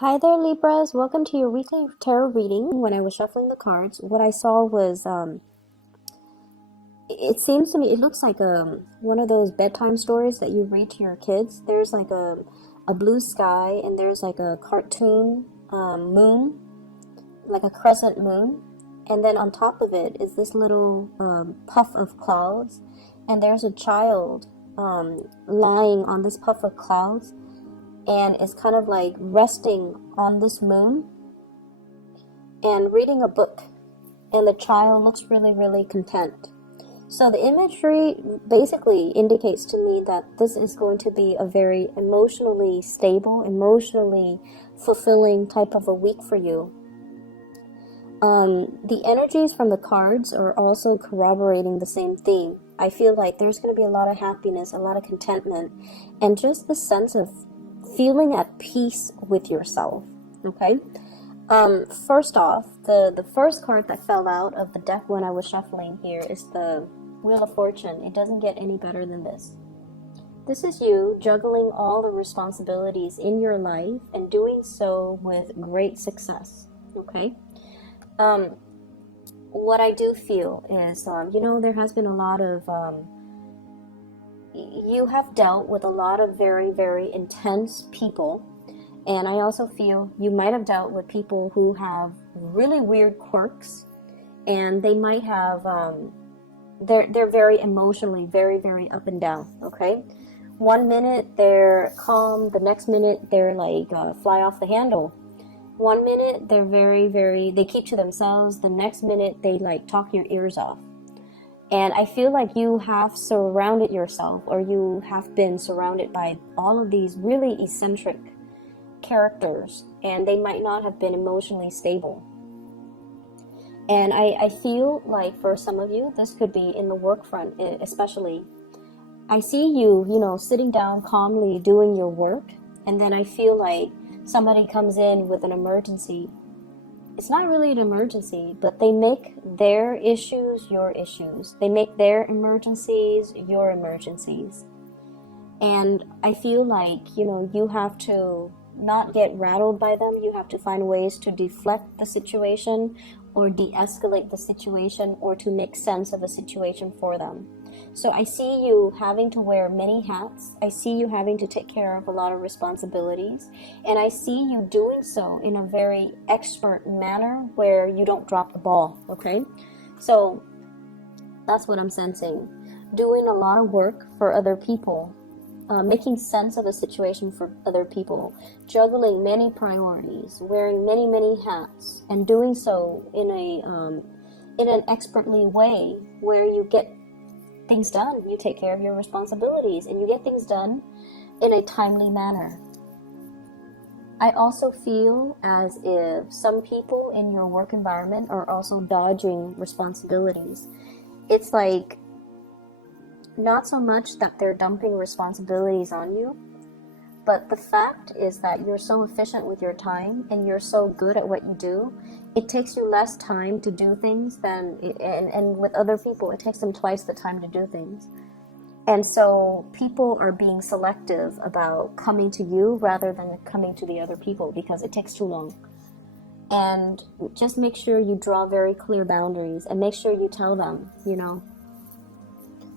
Hi there, Libras. Welcome to your weekly tarot reading. When I was shuffling the cards, what I saw was, it seems to me, it looks like one of those bedtime stories that you read to your kids. There's like a blue sky, and there's like a cartoon moon, like a crescent moon. And then on top of it is this little puff of clouds, and there's a child lying on this puff of clouds and is kind of like resting on this moon and reading a book, and the child looks really, really content. So the imagery basically indicates to me that this is going to be a very emotionally stable, emotionally fulfilling type of a week for you. The energies from the cards are also corroborating the same theme. I feel like there's going to be a lot of happiness, a lot of contentment, and just the sense of feeling at peace with yourself. Okay. First off, the first card that fell out of the deck when I was shuffling here is the Wheel of Fortune. It doesn't get any better than this. This is you juggling all the responsibilities in your life and doing so with great success. Okay. What I do feel is, there has been a lot of you have dealt with a lot of very, very intense people, and I also feel you might have dealt with people who have really weird quirks, and they might have they're very emotionally very, very up and down. Okay, one minute they're calm, the next minute they're like fly off the handle. One minute they're very, very, they keep to themselves, the next minute they like talk your ears off. And I feel like you have surrounded yourself, or you have been surrounded by all of these really eccentric characters, and they might not have been emotionally stable. And I feel like for some of you, this could be in the work front especially. I see you, sitting down calmly doing your work, and then I feel like somebody comes in with an emergency. It's not really an emergency, but they make their issues your issues. They make their emergencies your emergencies. And I feel like, you have to not get rattled by them. You have to find ways to deflect the situation or de-escalate the situation, or to make sense of a situation for them. So I see you having to wear many hats. I see you having to take care of a lot of responsibilities. And I see you doing so in a very expert manner where you don't drop the ball, okay? So that's what I'm sensing. Doing a lot of work for other people, making sense of a situation for other people, juggling many priorities, wearing many, many hats, and doing so in an expertly way where you get things done. You take care of your responsibilities, and you get things done in a timely manner. I also feel as if some people in your work environment are also dodging responsibilities. It's like not so much that they're dumping responsibilities on you, but the fact is that you're so efficient with your time and you're so good at what you do, it takes you less time to do things and with other people, it takes them twice the time to do things. And so people are being selective about coming to you rather than coming to the other people because it takes too long. And just make sure you draw very clear boundaries, and make sure you tell them,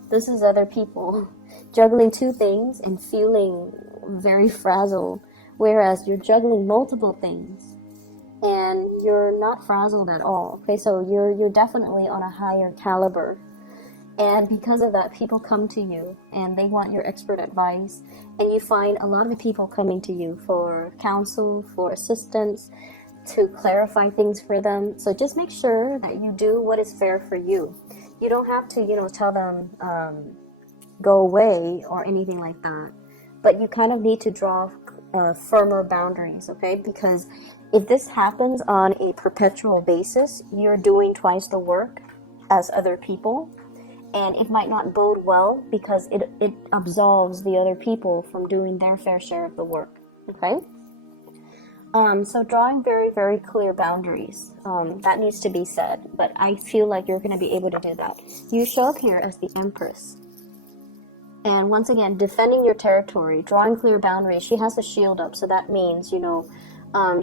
this is other people juggling two things and feeling very frazzled, whereas you're juggling multiple things and you're not frazzled at all. Okay, so you're definitely on a higher caliber, and because of that, people come to you and they want your expert advice, and you find a lot of people coming to you for counsel, for assistance, to clarify things for them. So just make sure that you do what is fair for you. You don't have to, tell them go away or anything like that, but you kind of need to draw firmer boundaries, okay? Because if this happens on a perpetual basis, you're doing twice the work as other people, and it might not bode well because it absolves the other people from doing their fair share of the work, okay? So drawing very, very clear boundaries, that needs to be said, but I feel like you're going to be able to do that. You show up here as the Empress. And once again, defending your territory, drawing clear boundaries. She has the shield up, so that means,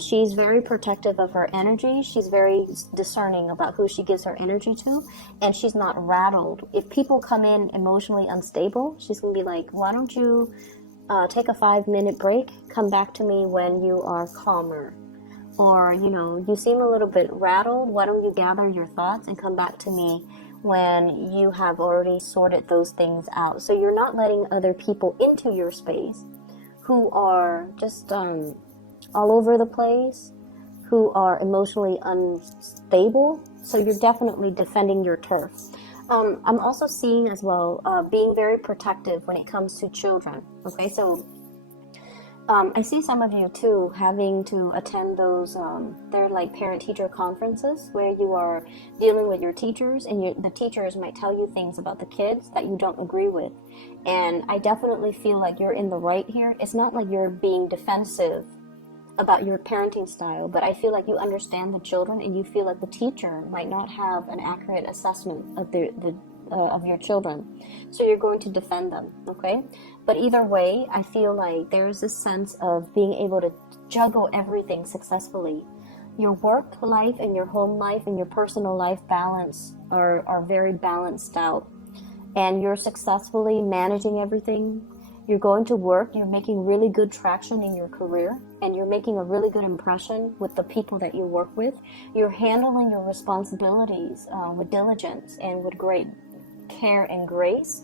She's very protective of her energy. She's very discerning about who she gives her energy to, and she's not rattled. If people come in emotionally unstable, she's going to be like, why don't you take a 5-minute break, come back to me when you are calmer. Or, you seem a little bit rattled. Why don't you gather your thoughts and come back to me when you have already sorted those things out. So you're not letting other people into your space who are just all over the place, who are emotionally unstable. So you're definitely defending your turf. I'm also seeing as well being very protective when it comes to children. Okay, so I see some of you too having to attend those, they're like parent-teacher conferences where you are dealing with your teachers, and the teachers might tell you things about the kids that you don't agree with. And I definitely feel like you're in the right here. It's not like you're being defensive about your parenting style, but I feel like you understand the children, and you feel like the teacher might not have an accurate assessment of of your children, so you're going to defend them. Okay, but either way, I feel like there's this sense of being able to juggle everything successfully. Your work life and your home life and your personal life balance are very balanced out, and you're successfully managing everything. You're going to work, you're making really good traction in your career, and you're making a really good impression with the people that you work with. You're handling your responsibilities with diligence and with great care and grace.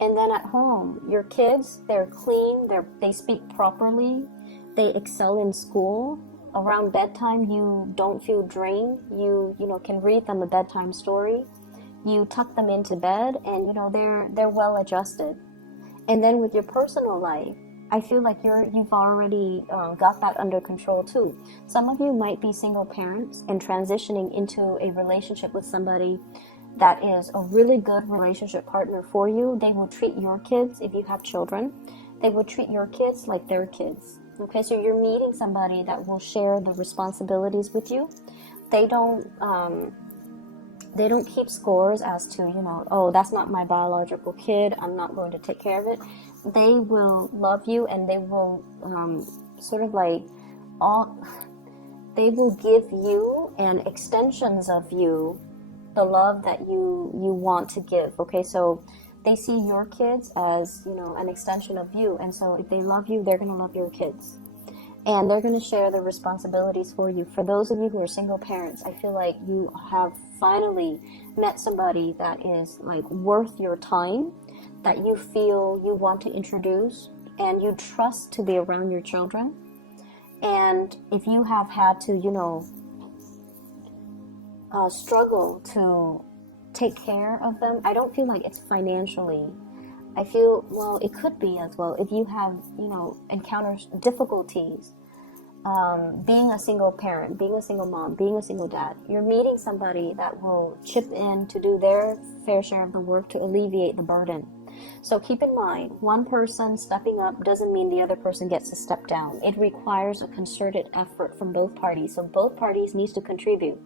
And then at home, your kids, they're clean, they speak properly, they excel in school. Around bedtime, you don't feel drained. You can read them a bedtime story. You tuck them into bed, and they're well adjusted. And then with your personal life, I feel like you've already got that under control too. Some of you might be single parents and transitioning into a relationship with somebody that is a really good relationship partner for you. They will treat your kids, if you have children, they will treat your kids like their kids. Okay, so you're meeting somebody that will share the responsibilities with you. They don't keep scores as to, oh, that's not my biological kid, I'm not going to take care of it. They will love you, and they will they will give you and extensions of you the love that you want to give. Okay, so they see your kids as, an extension of you. And so if they love you, they're going to love your kids. And they're going to share the responsibilities for you. For those of you who are single parents, I feel like you have finally met somebody that is like worth your time, that you feel you want to introduce and you trust to be around your children. And if you have had to, struggle to take care of them, I don't feel like it's financially. I feel, well, it could be as well if you have, encountered difficulties being a single parent, being a single mom, being a single dad. You're meeting somebody that will chip in to do their fair share of the work to alleviate the burden. So keep in mind, one person stepping up doesn't mean the other person gets to step down. It requires a concerted effort from both parties. So both parties needs to contribute.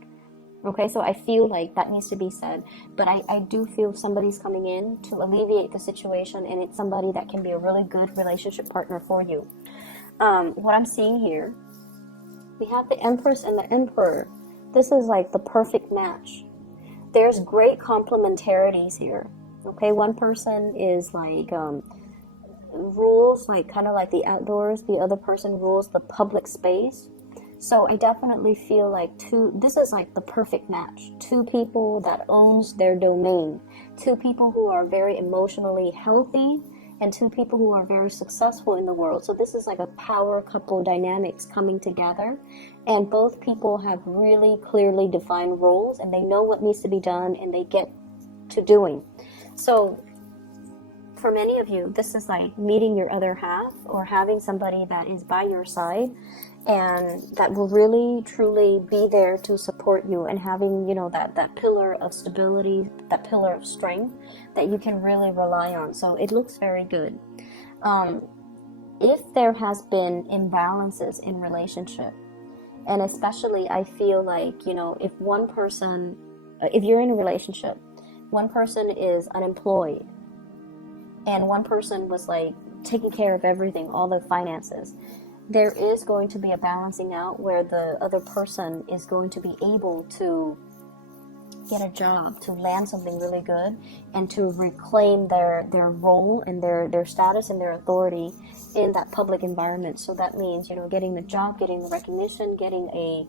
Okay, so I feel like that needs to be said, but I do feel somebody's coming in to alleviate the situation, and it's somebody that can be a really good relationship partner for you. What I'm seeing here, we have the Empress and the Emperor. This is like the perfect match. There's great complementarities here. Okay, one person is like rules like kind of like the outdoors, the other person rules the public space. So I definitely feel like this is like the perfect match. Two people that owns their domain. Two people who are very emotionally healthy, and two people who are very successful in the world. So this is like a power couple dynamics coming together. And both people have really clearly defined roles, and they know what needs to be done, and they get to doing. So for many of you, this is like meeting your other half, or having somebody that is by your side and that will really truly be there to support you, and having that pillar of stability, that pillar of strength that you can really rely on. So it looks very good. If there has been imbalances in relationship, and especially I feel like if one person, if you're in a relationship, one person is unemployed and one person was like taking care of everything, all the finances, there is going to be a balancing out where the other person is going to be able to get a job, to land something really good, and to reclaim their role and their status and their authority in that public environment. So that means, you know, getting the job, getting the recognition, getting a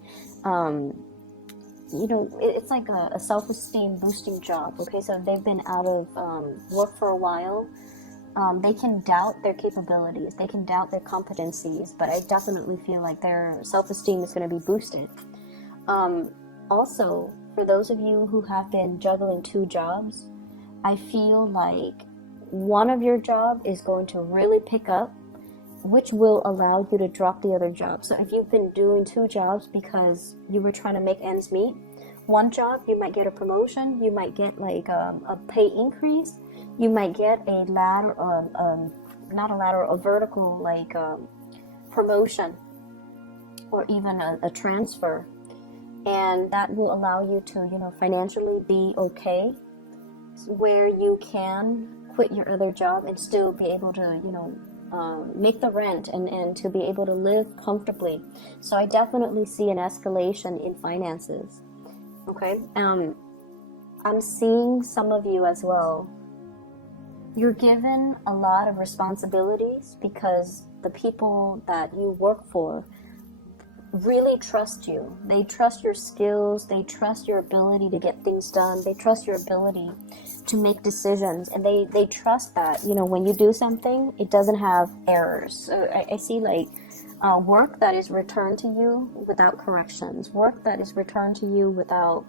you know, it's like a self-esteem boosting job. Okay, so they've been out of work for a while. They can doubt their capabilities, they can doubt their competencies, but I definitely feel like their self-esteem is going to be boosted. Also, for those of you who have been juggling 2 jobs, I feel like one of your job is going to really pick up, which will allow you to drop the other job. So if you've been doing 2 jobs because you were trying to make ends meet, one job you might get a promotion, you might get like a pay increase, you might get a ladder, not a ladder, a vertical like promotion, or even a transfer, and that will allow you to, you know, financially be okay, where you can quit your other job and still be able to, you know, make the rent and to be able to live comfortably. So I definitely see an escalation in finances. Okay, I'm seeing some of you as well. You're given a lot of responsibilities because the people that you work for really trust you. They trust your skills, they trust your ability to get things done, they trust your ability to make decisions, and they trust that, you know, when you do something, it doesn't have errors. So I see like work that is returned to you without corrections, work that is returned to you without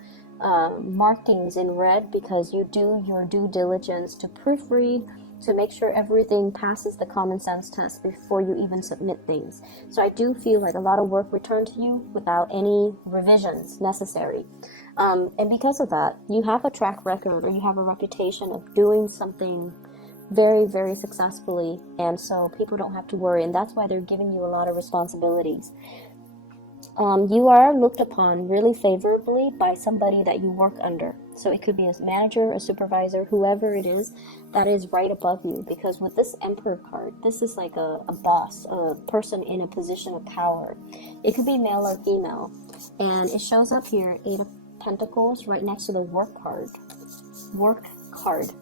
markings in red, because you do your due diligence to proofread, to make sure everything passes the common sense test before you even submit things. So I do feel like a lot of work returned to you without any revisions necessary. And because of that, you have a track record, or you have a reputation of doing something very, very successfully, and so people don't have to worry, and that's why they're giving you a lot of responsibilities. You are looked upon really favorably by somebody that you work under. So it could be a manager, a supervisor, whoever it is that is right above you. Because with this Emperor card, this is like a boss, a person in a position of power. It could be male or female. And it shows up here, 8 of Pentacles, right next to the work card. Work card.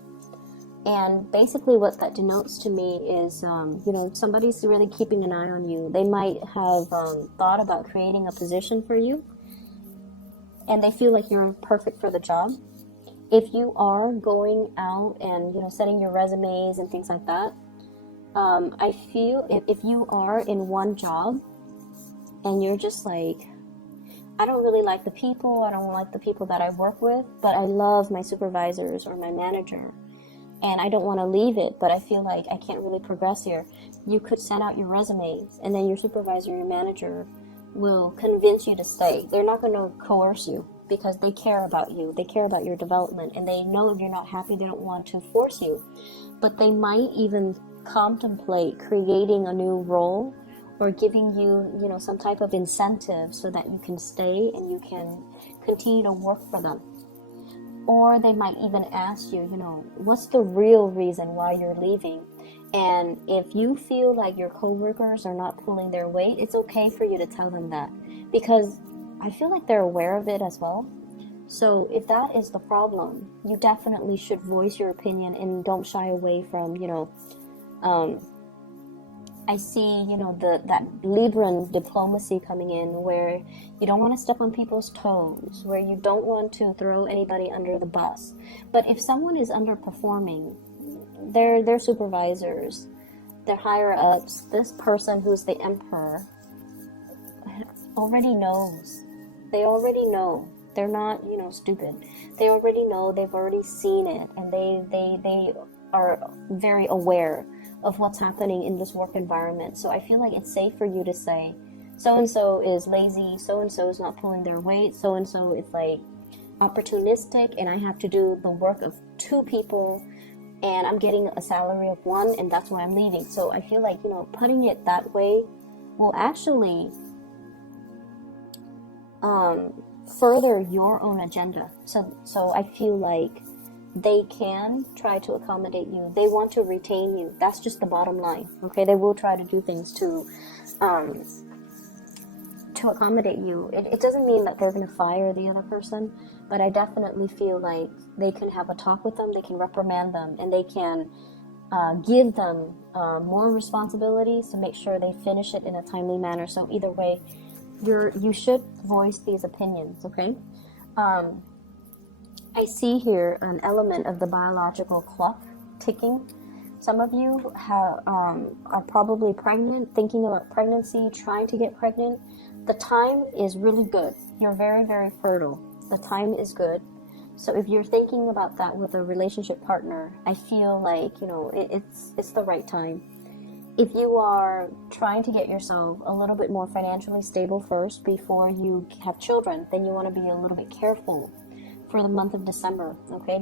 And basically what that denotes to me is, you know, somebody's really keeping an eye on you. They might have thought about creating a position for you, and they feel like you're perfect for the job. If you are going out and, you know, setting your resumes and things like that, I feel if you are in one job and you're just like, I don't really like the people, I don't like the people that I work with, but I love my supervisors or my manager, and I don't want to leave it, but I feel like I can't really progress here. You could send out your resumes, and then your supervisor, your manager will convince you to stay. They're not going to coerce you because they care about you. They care about your development, and they know if you're not happy, they don't want to force you. But they might even contemplate creating a new role or giving you, you know, some type of incentive so that you can stay and you can continue to work for them. Or they might even ask you, you know, what's the real reason why you're leaving? And if you feel like your coworkers are not pulling their weight, it's okay for you to tell them that, because I feel like they're aware of it as well. So if that is the problem, you definitely should voice your opinion and don't shy away from, you know, I see, you know, that Libran diplomacy coming in, where you don't want to step on people's toes, where you don't want to throw anybody under the bus. But if someone is underperforming, their supervisors, their higher ups, this person who's the emperor already knows. They already know. They're not, you know, stupid. They already know. They've already seen it, and they are very aware of what's happening in this work environment. So I feel like it's safe for you to say, so-and-so is lazy, so-and-so is not pulling their weight, so-and-so is like opportunistic, and I have to do the work of 2 people, and I'm getting a salary of 1, and that's why I'm leaving. So I feel like, you know, putting it that way will actually further your own agenda. So I feel like they can try to accommodate you. They want to retain you. That's just the bottom line. Okay, they will try to do things to accommodate you. It doesn't mean that they're going to fire the other person, but I definitely feel like they can have a talk with them, they can reprimand them, and they can give them more responsibilities to make sure they finish it in a timely manner. So either way, you should voice these opinions, okay? I see here an element of the biological clock ticking. Some of you are probably pregnant, thinking about pregnancy, trying to get pregnant. The time is really good. You're very, very fertile. The time is good. So if you're thinking about that with a relationship partner, I feel like, you know, it's the right time. If you are trying to get yourself a little bit more financially stable first before you have children, then you want to be a little bit careful for the month of December, okay?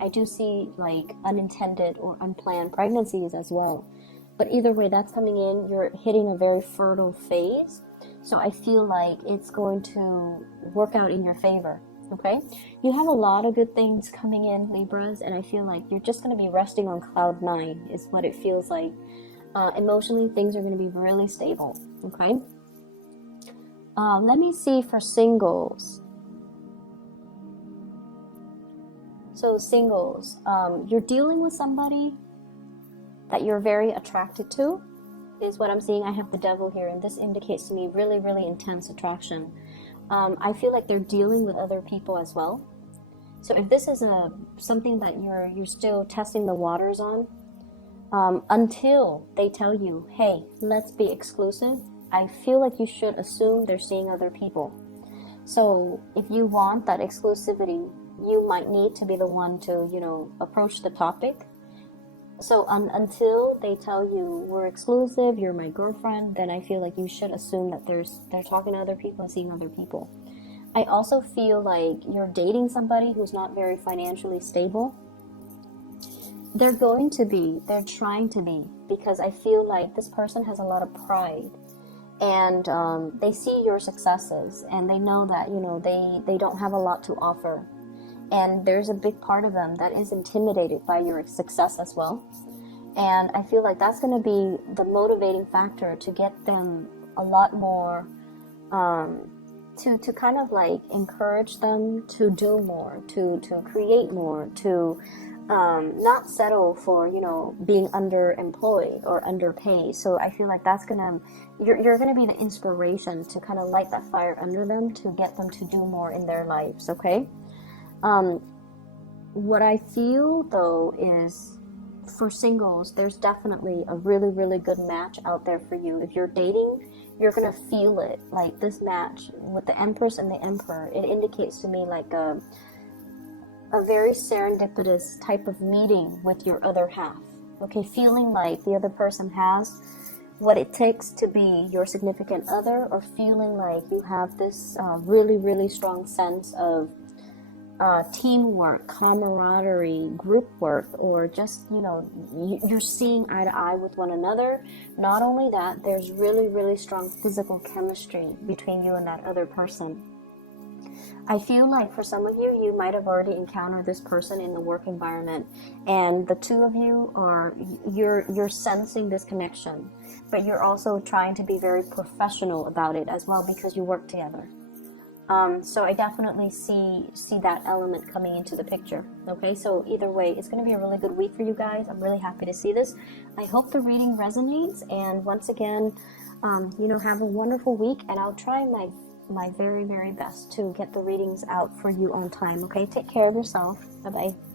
I do see like unintended or unplanned pregnancies as well. But either way, that's coming in. You're hitting a very fertile phase. So I feel like it's going to work out in your favor, okay? You have a lot of good things coming in, Libras, and I feel like you're just going to be resting on cloud 9 is what it feels like. Emotionally, things are going to be really stable, okay? Let me see for singles. So singles, you're dealing with somebody that you're very attracted to, is what I'm seeing. I have the devil here, and this indicates to me really, really intense attraction. I feel like they're dealing with other people as well. So if this is something that you're still testing the waters on, until they tell you, hey, let's be exclusive, I feel like you should assume they're seeing other people. So if you want that exclusivity, you might need to be the one to, you know, approach the topic. So until they tell you we're exclusive, you're my girlfriend, then I feel like you should assume that they're talking to other people and seeing other people. I also feel like you're dating somebody who's not very financially stable. They're trying to be, because I feel like this person has a lot of pride, and they see your successes, and they know that, you know, they don't have a lot to offer. And there's a big part of them that is intimidated by your success as well. And I feel like that's going to be the motivating factor to get them a lot more, to kind of like encourage them to do more, to create more, to not settle for, you know, being underemployed or underpaid. So I feel like that's you're going to be the inspiration to kind of light that fire under them to get them to do more in their lives, okay? What I feel though is, for singles, there's definitely a really, really good match out there for you. If you're dating, you're gonna feel it. Like this match with the Empress and the Emperor, it indicates to me like a very serendipitous type of meeting with your other half. Okay, feeling like the other person has what it takes to be your significant other, or feeling like you have this really, really strong sense of teamwork, camaraderie, group work, or just, you know, you're seeing eye to eye with one another. Not only that, there's really, really strong physical chemistry between you and that other person. I feel like for some of you, you might have already encountered this person in the work environment, and the two of you you're sensing this connection, but you're also trying to be very professional about it as well, because you work together. So I definitely see that element coming into the picture. Okay, so either way, it's going to be a really good week for you guys. I'm really happy to see this. I hope the reading resonates, and once again, you know, have a wonderful week, and I'll try my very, very best to get the readings out for you on time. Okay, take care of yourself. Bye bye.